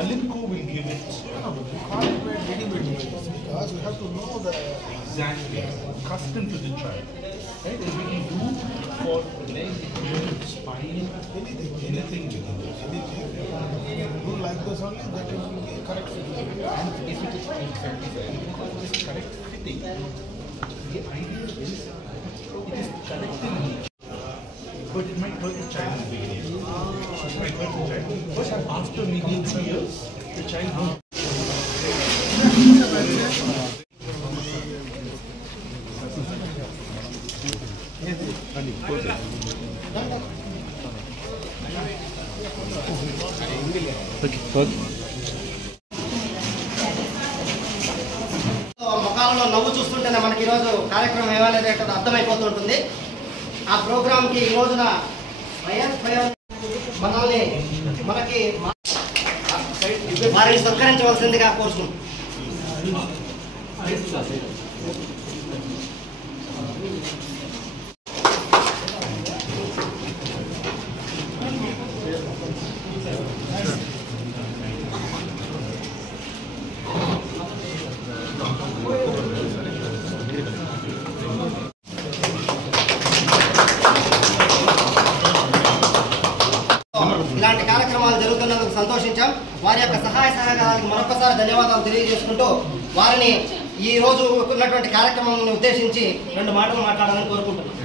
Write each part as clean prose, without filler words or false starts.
Alinco will give it. You can't wear ready-made because you have to know the exactly custom to the child. Right? And we can do for leg, spine, anything we can do. Do like this only, that will be correct fitting. And if it is correct fitting, the idea is it is correcting each. But it might hurt the child in the beginning. It might hurt the child. But after maybe 3 years, the child will. ముఖాలలో నవ్వు చూస్తుంటేనే మనకి ఈరోజు కార్యక్రమం ఏమనేది అర్థమైపోతూ ఉంటుంది. ఆ ప్రోగ్రామ్కి ఈ రోజున మనల్ని మనకి వారిని సత్కరించవలసిందిగా కోరుతున్నాం. ఇలాంటి కార్యక్రమాలు జరుగుతున్నందుకు సంతోషించాం. వారి యొక్క సహాయ సహకారాలకు మరొకసారి ధన్యవాదాలు తెలియజేసుకుంటూ వారిని ఈ రోజు ఉన్నటువంటి కార్యక్రమాన్ని ఉద్దేశించి 2 మాటలు మాట్లాడాలని కోరుకుంటున్నాం.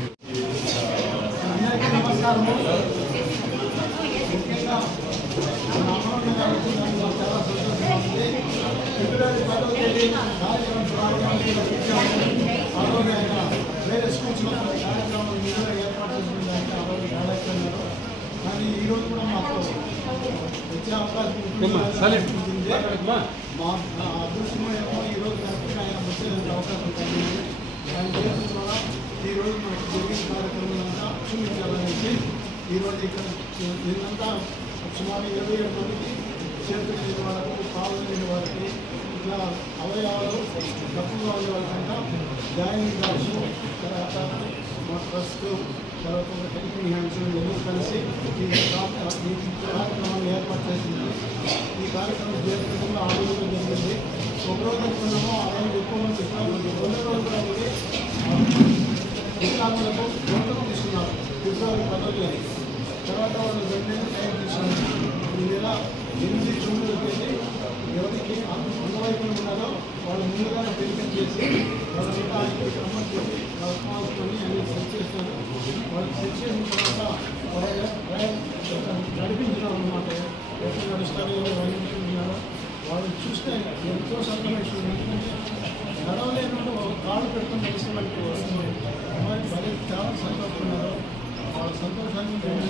కానీ ఈరోజు కూడా మాకు వచ్చే అవకాశం మా అదృష్టమో ఏమో ఈరోజు కనుక ఆయన వచ్చే అవకాశం కలిగింది. దాని చేయడం ద్వారా ఈరోజు మనకు జరిగిన కార్యక్రమం అంతా క్షమించాలనేసి ఈరోజు ఇక్కడ దీనంతా సుమారు 27 మందికి చేతులు లేని వాళ్ళకి, కాళ్ళు లేని వారికి, ఇట్లా అవయవాలు డబ్బులు వాళ్ళ వాళ్ళకంతా జాయినింగ్ డాక్స్, తర్వాత మా ట్రస్ట్, తర్వాత హెల్పింగ్ హ్యాండ్స్ అందరూ కలిసి ఈ కార్యక్రమాన్ని ఏర్పాటు చేసింది. ఈ కార్యక్రమం జీవితంలో ఆ రోజులో జరిగింది. ఒకరోజు అనుకున్నామో ఆ రోజు ఎక్కువ మంది రెండో రోజు అనేది వికలాంగులకు గొంతుకు తీసుకున్నారు. ఫిబ్రవరి 10వ తర్వాత వాళ్ళు 2 నెలలు టైం తీసుకున్నారు. ఈ నెల 8 జూన్ వచ్చేసి ఎవరికి అందువైపులు ఉన్నారో వాళ్ళు ముందుగానే వెరిఫై చేసి వాళ్ళ ఆయనకి క్రమం చేసి కావాల్సిన అన్ని సెట్ చేస్తారు. వాళ్ళు సెట్ చేసిన తర్వాత నడిపించడం అన్నమాట. ఎట్లా నడుస్తారు, ఎవరు నడిపించుకుంటున్నారో వాళ్ళు చూస్తే ఎంతో సంతోషం. ఎందుకంటే నడవలేనప్పుడు కాళ్ళు పెట్టుకుని నడిచిన వాళ్ళకి వస్తుంది. సంతోషపడుతున్నారో వాళ్ళ సంతోషాన్ని మేము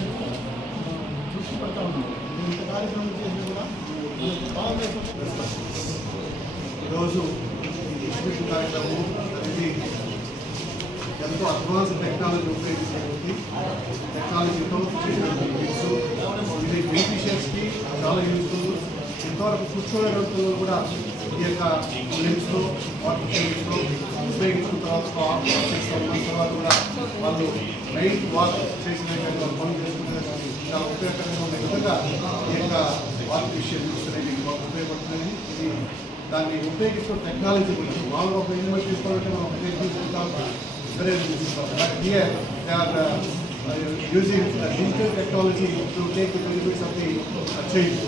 దృష్టి పెడతా ఉన్నాం. ఇంత కార్యక్రమం చేసి కూడా ఈరోజు ఎగ్జిబిషన్ కార్యక్రమం అనేది ఎంతో అడ్వాన్స్ టెక్నాలజీ ఉపయోగించేటువంటి టెక్నాలజీతో చేసినటువంటి గిఫ్ట్స్ ఇది బెనిఫిషియర్స్కి చాలా యూస్ఫుల్. ఇంతవరకు కూర్చోలేటువంటి కూడా ఈ యొక్క లిమ్స్లో వాటర్ లిమ్స్లో ఉపయోగించిన తర్వాత 6 months తర్వాత కూడా వాళ్ళు నైట్ వాక్ చేసినటువంటి వాళ్ళు పనులు చేసుకునే చాలా ఉపయోగకరంగా ఉన్న విధంగా ఈ యొక్క ఆర్టిఫిషియల్ లిమ్స్ అనేది మాకు ఉపయోగపడుతుంది. ఇది దాన్ని ఉపయోగిస్తున్న టెక్నాలజీ గురించి మామూలుగా ఒక ఇన్వెస్ట్ తీసుకోవాలంటే మనం ఉపయోగించుకుంటాం వేరే తీసుకుంటాం. But here they are using digital technology to take the benefits of the change.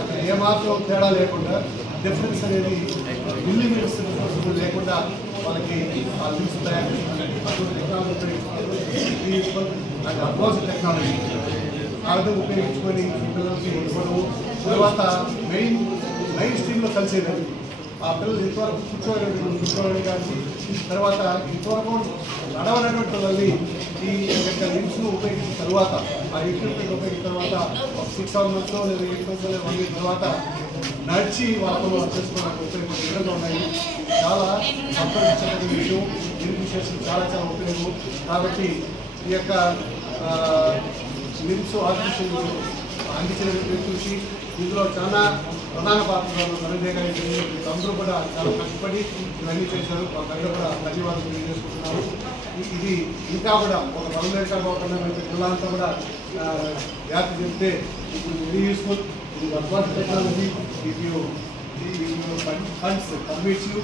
అక్కడ ఏమాత్రం తేడా లేకుండా డిఫరెన్స్ అనేది మిల్లీమీటర్స్ లేకుండా వాళ్ళకి ఆ లిమ్స్ తయారు అటువంటి టెక్నాలజీ అండ్ అడ్వాన్స్ టెక్నాలజీ ఆ విధంగా ఉపయోగించుకొని పిల్లలకి ఇవ్వడము. తర్వాత మెయిన్ నైట్ స్ట్రీమ్లో కలిసేది ఆ పిల్లలు ఇంతవరకు కూర్చోవడం కానీ తర్వాత ఇంతవరకు నడవనటువంటి పిల్లల్ని ఈ యొక్క లిమ్స్ను ఉపయోగించిన తర్వాత ఆ ఎక్విప్మెంట్ ఉపయోగించిన తర్వాత 6 months లేదా 8 months లేదా 1 year తర్వాత నడిచి వాళ్ళలో చేసుకోవడానికి ఉపయోగపడే విధంగా ఉన్నాయి. చాలా సంతోషించదగిన విషయం. బెనిఫిషియర్స్ చాలా చాలా ఉపయోగం. కాబట్టి ఈ యొక్క లిమ్స్ ఆర్టిఫిషియల్ అందించిన వ్యక్తులకి ఇందులో చాలా ప్రధాన పాత్రలు ధనంజయ గారి అందరూ కూడా చాలా కష్టపడి ఇవన్నీ చేశారు. వాళ్ళందరూ కూడా ధన్యవాదాలు తెలియజేసుకుంటున్నారు. ఇది ఇంకా కూడా ఒక 1 year కాకుండా పిల్లలంతా కూడా వ్యాప్తి చెప్తే ఇప్పుడు వెరీ యూస్ఫుల్. ఇది advance technology. If you funds permits you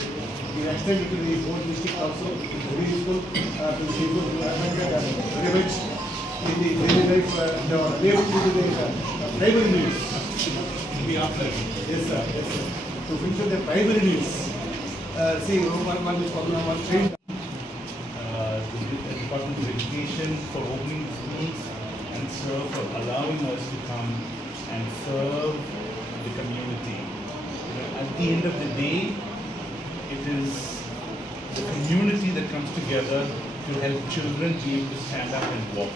extend it to the whole district also. It is very useful to see good very much in the daily life and able to do the primary needs. Yes sir, yes sir. To fulfill the primary needs. See, one train. The Department of Education for opening schools and for allowing us to come and serve the community. At the end of the day, it is the community that comes together to help children be able to stand up and walk.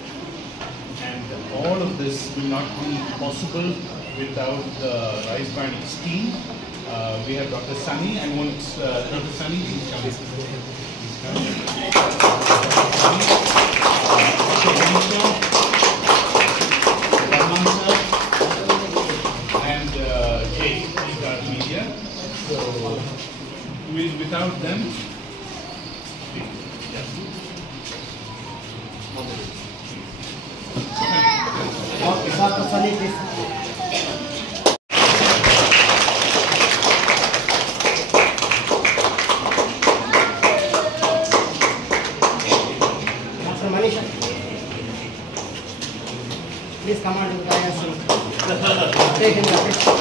And all of this will not be possible without the Rise Bionics team. We have Dr. Sunny. I want Dr. Sunny, please come. Please come. And Jay, Start Media. So, without them, Dr. Sunny, please. Dr. Manisha, please come on to the dais. Take him the picture.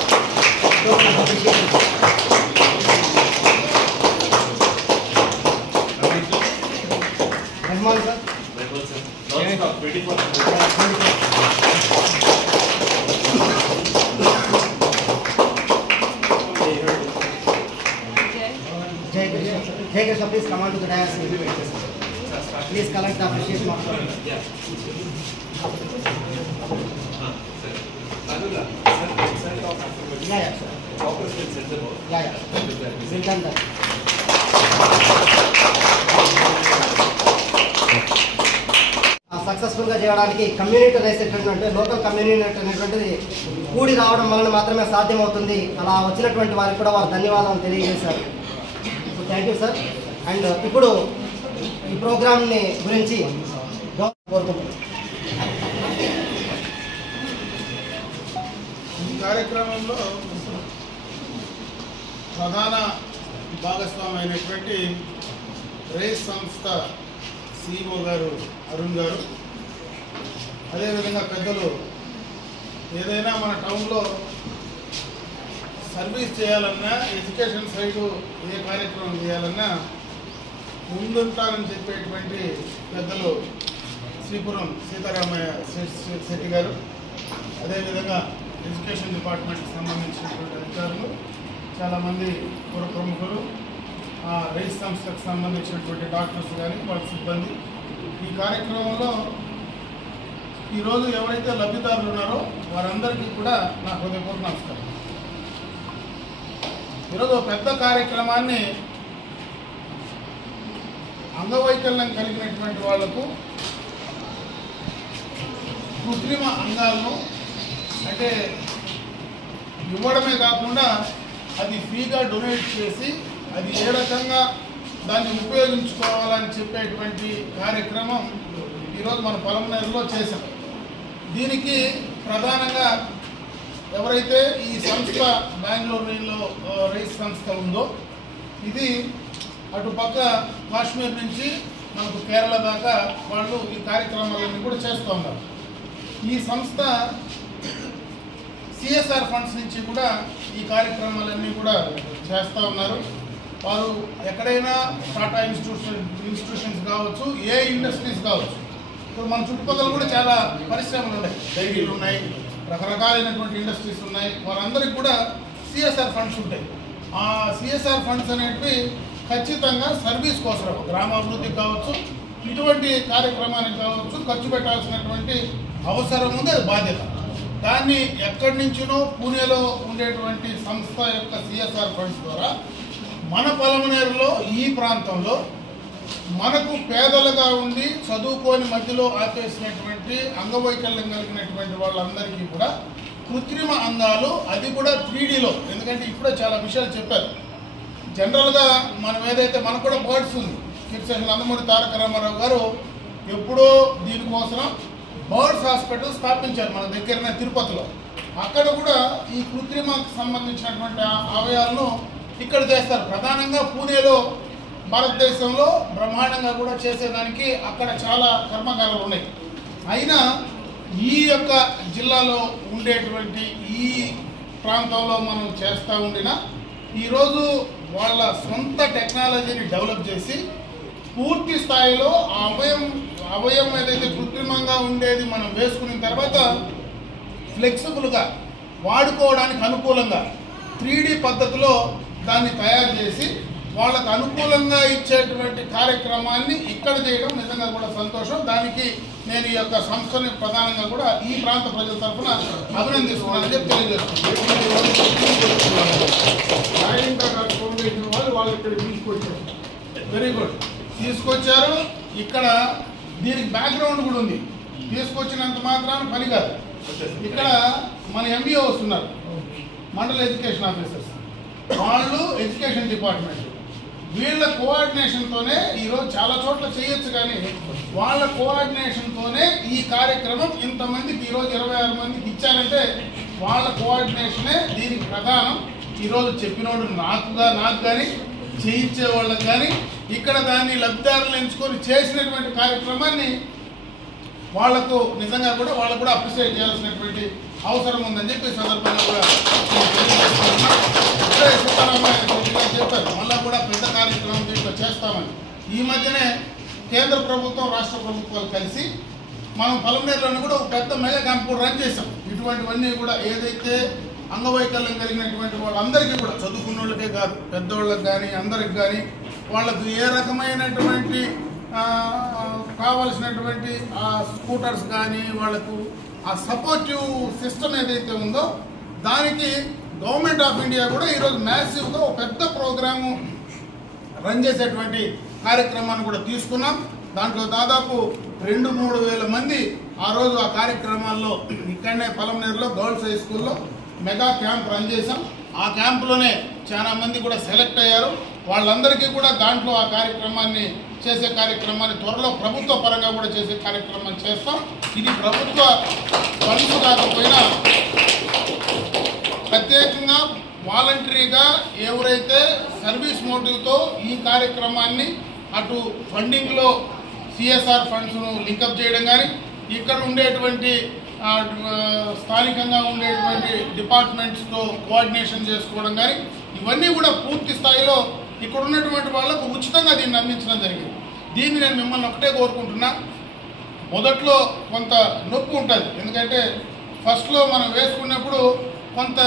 Rahman sir. Non-stop, 24 Jai Krishna, please come on to the dais. Please collect the appreciation mark. Yeah, sir. Yeah. We'll done that. సక్సెస్ఫుల్గా చేయడానికి community rice అంటే local community అనేటువంటిది కూడి రావడం వలన మాత్రమే సాధ్యమవుతుంది. అలా వచ్చినటువంటి వారికి కూడా వారు ధన్యవాదాలు తెలియజేశారు. So thank you sir. And ఇప్పుడు ఈ ప్రోగ్రామ్ని గురించి కోరుకుంటున్నాను. ఈ కార్యక్రమంలో ప్రధాన భాగస్వామి అయినటువంటి రేస్ సంస్థ సిఇఓ గారు అరుణ్ గారు, అదేవిధంగా పెద్దలు ఏదైనా మన టౌన్లో సర్వీస్ చేయాలన్నా, ఎడ్యుకేషన్ సైడు ఏ కార్యక్రమం చేయాలన్నా ముందుంటారని చెప్పేటువంటి పెద్దలు శ్రీపురం సీతారామయ్య శెట్టి గారు, అదేవిధంగా ఎడ్యుకేషన్ డిపార్ట్మెంట్కి సంబంధించినటువంటి అధికారులు, చాలామంది పుర ప్రముఖులు, రైస్ సంస్థకు సంబంధించినటువంటి డాక్టర్స్ కానీ వాళ్ళ సిబ్బంది, ఈ కార్యక్రమంలో ఈరోజు ఎవరైతే లబ్ధిదారులు ఉన్నారో వారందరికీ కూడా నా హృదయపూర్వక నమస్కారం. ఈరోజు పెద్ద కార్యక్రమాన్ని అంగవైకల్యం కలిగినటువంటి వాళ్లకు కృత్రిమ అంగాలను అంటే ఇవ్వడమే కాకుండా అది ఫ్రీగా డొనేట్ చేసి అది ఏ రకంగా దాన్ని ఉపయోగించుకోవాలని చెప్పేటువంటి కార్యక్రమం ఈరోజు మన పొలంనేరులో చేశాం. దీనికి ప్రధానంగా ఎవరైతే ఈ సంస్థ బెంగళూరులో రైస్ సంస్థ ఉందో ఇది అటుపక్క కాశ్మీర్ నుంచి మనకు కేరళ దాకా వాళ్ళు ఈ కార్యక్రమాలన్నీ కూడా చేస్తూ ఉన్నారు. ఈ సంస్థ సిఎస్ఆర్ ఫండ్స్ నుంచి కూడా ఈ కార్యక్రమాలన్నీ కూడా చేస్తూ ఉన్నారు. వారు ఎక్కడైనా టాటా ఇన్స్టిట్యూషన్స్ కావచ్చు, ఏ ఇండస్ట్రీస్ కావచ్చు. ఇప్పుడు మన చుట్టుపక్కల కూడా చాలా పరిశ్రమలు ఉన్నాయి, డైరీలు ఉన్నాయి, రకరకాలైనటువంటి ఇండస్ట్రీస్ ఉన్నాయి. వారందరికీ కూడా సిఎస్ఆర్ ఫండ్స్ ఉంటాయి. ఆ సిఎస్ఆర్ ఫండ్స్ అనేటివి ఖచ్చితంగా సర్వీస్ కోసం గ్రామాభివృద్ధి కావచ్చు, ఇటువంటి కార్యక్రమానికి కావచ్చు ఖర్చు పెట్టాల్సినటువంటి అవసరం ఉంది, అది బాధ్యత. దాన్ని ఎక్కడి నుంచినో పూణేలో ఉండేటువంటి సంస్థ యొక్క సిఎస్ఆర్ ఫండ్స్ ద్వారా మన పొలంనేరులో ఈ ప్రాంతంలో మనకు పేదలుగా ఉండి చదువుకోని మధ్యలో ఆపేసినటువంటి అంగవైకల్యం కలిగినటువంటి వాళ్ళందరికీ కూడా కృత్రిమ అంగాలు, అది కూడా 3Dలో. ఎందుకంటే ఇప్పుడే చాలా విషయాలు చెప్పారు. జనరల్గా మనం ఏదైతే మనకు కూడా బర్డ్స్ ఉంది, కిర్సేషన్ నందమూరి తారక రామారావు గారు ఎప్పుడో దీనికోసం బర్డ్స్ హాస్పిటల్ స్థాపించారు మన దగ్గరనే తిరుపతిలో. అక్కడ కూడా ఈ కృత్రిమకు సంబంధించినటువంటి అవయవాలను ఇక్కడ చేస్తారు. ప్రధానంగా పూణేలో భారతదేశంలో బ్రహ్మాండంగా కూడా చేసేదానికి అక్కడ చాలా కర్మాగారాలు ఉన్నాయి. అయినా ఈ యొక్క జిల్లాలో ఉండేటువంటి ఈ ప్రాంతంలో మనం చేస్తూ ఉండినా ఈరోజు వాళ్ళ సొంత టెక్నాలజీని డెవలప్ చేసి పూర్తి స్థాయిలో ఆ అవయవం ఏదైతే కృత్రిమంగా ఉండేది మనం వేసుకున్న తర్వాత ఫ్లెక్సిబుల్గా వాడుకోవడానికి అనుకూలంగా 3D పద్ధతిలో దాన్ని తయారు చేసి వాళ్ళకు అనుకూలంగా ఇచ్చేటువంటి కార్యక్రమాన్ని ఇక్కడ చేయడం నిజంగా కూడా సంతోషం. దానికి నేను ఈ యొక్క సంస్థని ప్రధానంగా కూడా ఈ ప్రాంత ప్రజల తరఫున అభినందిస్తున్నానని చెప్పి తెలియజేస్తున్నాను. వాళ్ళు ఇక్కడ తీసుకొచ్చారు. వెరీ గుడ్, తీసుకొచ్చారు. ఇక్కడ దీనికి బ్యాక్గ్రౌండ్ కూడా ఉంది. తీసుకొచ్చినంత మాత్రాన పని కాదు. ఇక్కడ మన ఎంబీఓస్ ఉన్నారు, మండల ఎడ్యుకేషన్ ఆఫీసర్స్, వాళ్ళు ఎడ్యుకేషన్ డిపార్ట్మెంట్, వీళ్ళ కోఆర్డినేషన్తోనే ఈరోజు చాలా చోట్ల చేయొచ్చు. కానీ వాళ్ళ కోఆర్డినేషన్తోనే ఈ కార్యక్రమం ఇంతమందికి ఈరోజు 26 మందికి ఇచ్చారంటే వాళ్ళ కోఆర్డినేషనే దీనికి ప్రధానం. ఈరోజు చెప్పినోడు నాకు కానీ చేయించే వాళ్ళకి కానీ ఇక్కడ దాన్ని లబ్ధిదారులు ఎంచుకొని చేసినటువంటి కార్యక్రమాన్ని వాళ్లకు నిజంగా కూడా వాళ్ళకు కూడా అప్రిషియేట్ చేయాల్సినటువంటి అవసరం ఉందని చెప్పి సందర్భంగా కూడా చెప్పారు. మళ్ళా కూడా పెద్ద కార్యక్రమం దీంట్లో చేస్తామని. ఈ మధ్యనే కేంద్ర ప్రభుత్వం, రాష్ట్ర ప్రభుత్వాలు కలిసి మనం పొలంనేరులోని కూడా ఒక పెద్ద మెగా క్యాంప్ కూడా రన్ చేసాం. ఇటువంటివన్నీ కూడా ఏదైతే అంగవైకల్యం కలిగినటువంటి వాళ్ళందరికీ కూడా, చదువుకున్న వాళ్ళకే కాదు పెద్దవాళ్ళకి కానీ అందరికి కానీ, వాళ్ళకు ఏ రకమైనటువంటి కావాల్సినటువంటి ఆ స్కూటర్స్ కానీ వాళ్ళకు ఆ సపోర్టివ్ సిస్టమ్ ఏదైతే ఉందో దానికి గవర్నమెంట్ ఆఫ్ ఇండియా కూడా ఈరోజు మ్యాసివ్గా ఒక పెద్ద ప్రోగ్రాము రన్ చేసేటువంటి కార్యక్రమాన్ని కూడా తీసుకున్నాం. దాంట్లో దాదాపు 2-3 వేల మంది ఆ రోజు ఆ కార్యక్రమాల్లో ఇక్కడనే పొలంనేరులో గర్ల్స్ హై స్కూల్లో మెగా క్యాంప్ రన్ చేసాం. ఆ క్యాంపులోనే చాలా మంది కూడా సెలెక్ట్ అయ్యారు. వాళ్ళందరికీ కూడా దాంట్లో ఆ కార్యక్రమాన్ని చేసే కార్యక్రమాన్ని త్వరలో ప్రభుత్వ పరంగా కూడా చేసే కార్యక్రమాన్ని చేస్తాం. ఇది ప్రభుత్వ ఫండ్స్ కాకపోయినా ప్రత్యేకంగా వాలంటరీగా ఎవరైతే సర్వీస్ మోటివ్తో ఈ కార్యక్రమాన్ని అటు ఫండింగ్లో సిఎస్ఆర్ ఫండ్స్ను లింకప్ చేయడం కానీ, ఇక్కడ ఉండేటువంటి స్థానికంగా ఉండేటువంటి డిపార్ట్మెంట్స్తో కోఆర్డినేషన్ చేసుకోవడం కానీ, ఇవన్నీ కూడా పూర్తి స్థాయిలో ఇక్కడ ఉన్నటువంటి వాళ్ళకు ఉచితంగా దీన్ని అందించడం జరిగింది. దీన్ని నేను మిమ్మల్ని ఒకటే కోరుకుంటున్నా, మొదట్లో కొంత నొప్పి ఉంటుంది. ఎందుకంటే ఫస్ట్లో మనం వేసుకున్నప్పుడు కొంత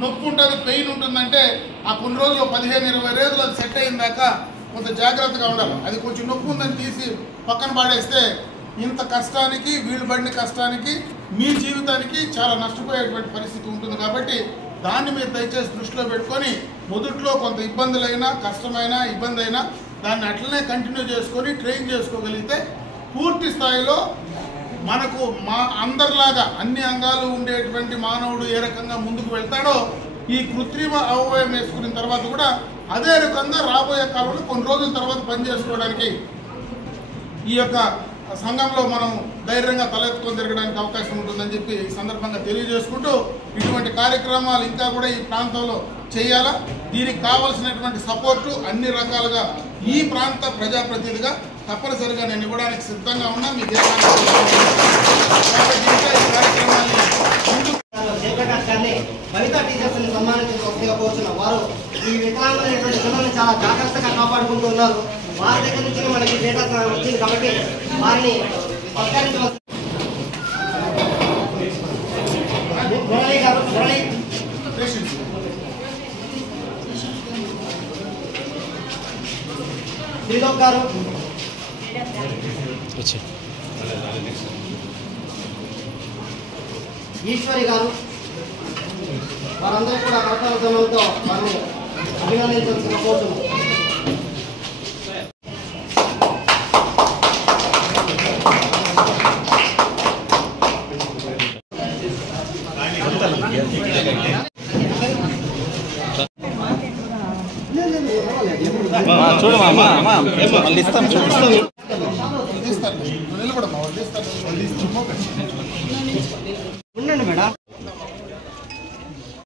నొప్పి ఉంటుంది, పెయిన్ ఉంటుందంటే ఆ కొన్ని రోజులు 15-20 రోజులు అది సెట్ అయిన దాకా కొంత జాగ్రత్తగా ఉండాలి. అది కొంచెం నొప్పి ఉందని తీసి పక్కన పాడేస్తే ఇంత కష్టానికి, వీళ్ళు పడిన కష్టానికి, మీ జీవితానికి చాలా నష్టపోయేటువంటి పరిస్థితి ఉంటుంది. కాబట్టి దాన్ని మీరు దయచేసి దృష్టిలో పెట్టుకొని మొదట్లో కొంత ఇబ్బందులైనా, కష్టమైనా, ఇబ్బంది అయినా దాన్ని అట్లనే కంటిన్యూ చేసుకొని ట్రైన్ చేసుకోగలిగితే పూర్తి స్థాయిలో మనకు అందరిలాగా అన్ని అంగాలు ఉండేటువంటి మానవుడు ఏ రకంగా ముందుకు వెళ్తాడో ఈ కృత్రిమ అవయవం వేసుకున్న తర్వాత కూడా అదే రకంగా రాబోయే కాలంలో కొన్ని రోజుల తర్వాత పనిచేసుకోవడానికి ఈ యొక్క సంఘంలో మనం ధైర్యంగా తలెత్తుకొని తిరగడానికి అవకాశం ఉంటుందని చెప్పి ఈ సందర్భంగా తెలియజేసుకుంటూ ఇటువంటి కార్యక్రమాలు ఇంకా కూడా ఈ ప్రాంతంలో చేయాలా, దీనికి కావాల్సినటువంటి సపోర్టు అన్ని రకాలుగా ఈ ప్రాంత ప్రజాప్రతినిధిగా తప్పనిసరిగా నేను ఇవ్వడానికి సిద్ధంగా ఉన్నా. మీకు ఏ కార్యక్రమాన్ని జయప్రకాష్ గారిని కవిత టీచర్స్ని సన్మానించవలసిందిగా కోరుతున్నాం. వారు ఈ వికలాంగులైనటువంటి పిల్లల్ని చాలా జాగ్రత్తగా కాపాడుకుంటూ ఉన్నారు. వారి దగ్గర నుంచి మనకి డేటా వచ్చింది కాబట్టి వారిని సత్కరించవలసి. మురళి గారు, మురళి శ్రీలోక్ గారు, ఈశ్వరి గారు, వారందరూ కూడా కర్తవ్య సమయంతో వారిని అభినందించాల్సిన కోరుతున్నాం. చూడమ్మా మళ్ళీ ఇస్తాను నిలబడమ్మా, వాళ్ళు